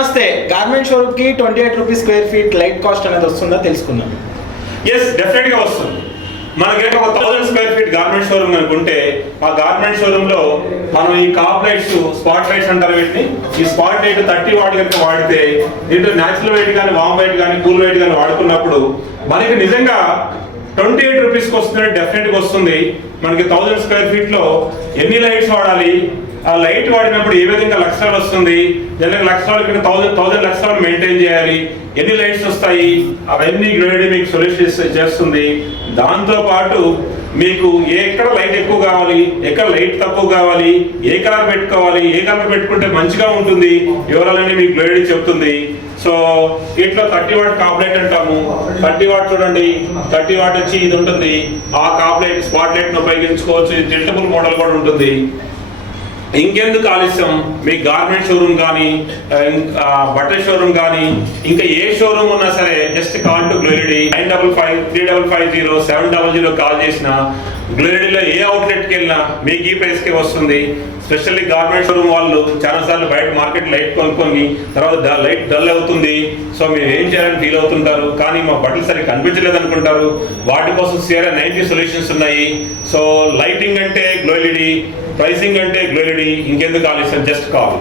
నమస్తే. Garment showroom కి 28 rupees square feet light cost అనేది వస్తుందా తెలుసుకుందాం. ఎస్, డెఫినెట్ గా వస్తుంది. మనకి ఒక 1000 స్క్వేర్ ఫీట్ గార్మెంట్ షోరూమ్ అనుకుంటే ఆ గార్మెంట్ షోరూమ్ లో మనం ఈ కాప్ లైట్స్, స్పాట్ లైట్స్ అంటారు వీటిని. ఈ స్పాట్ లైట్ 30 వాట్ కనుక వాడితే దీంట్లో న్యాచురల్ వైట్ కానీ, వామ్ వైట్ కానీ, కూల్ వైట్ కానీ వాడుకున్నప్పుడు మనకి నిజంగా 28 రూపీస్కి వస్తుంది. డెఫినెట్ గా వస్తుంది. మనకి 1000 స్క్వేర్ ఫీట్ లో ఎన్ని లైట్స్ వాడాలి, ఆ లైట్ వాడినప్పుడు ఏ విధంగా లక్షణాలు వస్తుంది, జనరల్ లక్షణాలు కింద 1000 లక్షణాలు మెయింటైన్ చేయాలి, ఎన్ని లైట్స్ వస్తాయి, అవన్నీ గ్రేడ్ మీకు సొల్యూషన్ చేస్తుంది. దాంతో పాటు మీకు ఎక్కడ లైట్ ఎక్కువ కావాలి, ఎక్కడ లైట్ తక్కువ కావాలి, ఏ కలర్ పెట్టుకోవాలి, ఏ కలర్ పెట్టుకుంటే మంచిగా ఉంటుంది, వివరాలన్నీ మీకు గ్రేడ్ చెప్తుంది. సో ఇట్లా 30 వాట్ కాప్ లైట్ అంటాము. 30 వాట్ చూడండి, 30 వాట్ వచ్చి ఇది ఉంటుంది. ఆ కాప్ లైట్, స్పాట్ లైట్ ను ఉపయోగించుకోవచ్చు. ఇది టిల్టబుల్ మోడల్ కూడా ఉంటుంది. ఇంకెందుకు ఆలస్యం, మీ గార్మెంట్ షోరూమ్ కానీ, బట్టల షోరూమ్ కానీ, ఇంకా ఏ షోరూమ్ ఉన్నా సరే జస్ట్ కాల్ టు గ్లోరిటీ 9553550700 కాల్ చేసిన గ్లోరిటీలో ఏ అవుట్లెట్కి వెళ్ళినా మీకు ఈ ప్రైస్కే వస్తుంది. స్పెషల్లీ గార్మెంట్ షోరూమ్ వాళ్ళు చాలా సార్లు బయట మార్కెట్ లైట్ కొనుక్కొని తర్వాత లైట్ డల్ అవుతుంది, సో మీరు ఏం చేయాలని ఫీల్ అవుతుంటారు, కానీ మా బట్టలు సరిగ్గా కనిపించలేదు అనుకుంటారు. వాటి కోసం CR90 సొల్యూషన్స్ ఉన్నాయి. సో లైటింగ్ అంటే గ్లోరిటీ, ప్రైసింగ్ అంటే గ్లోరిటీ. ఇంకెందుకు ఆలస్యం, జస్ట్ కాల్.